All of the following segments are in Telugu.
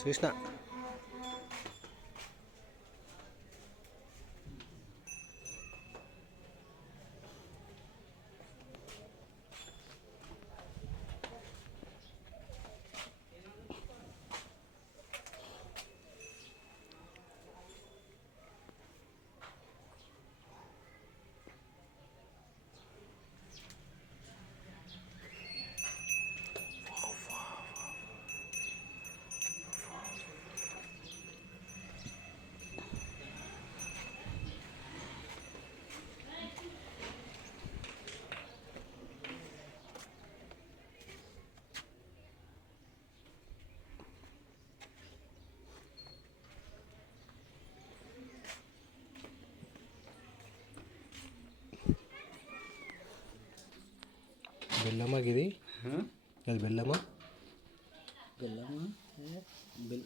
Suyos na. బెల్లమా ఇది అది బెల్లమా? బెల్లమా? బెల్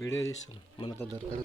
వీడియో తీస్తున్నా. మనతో దొరకదు.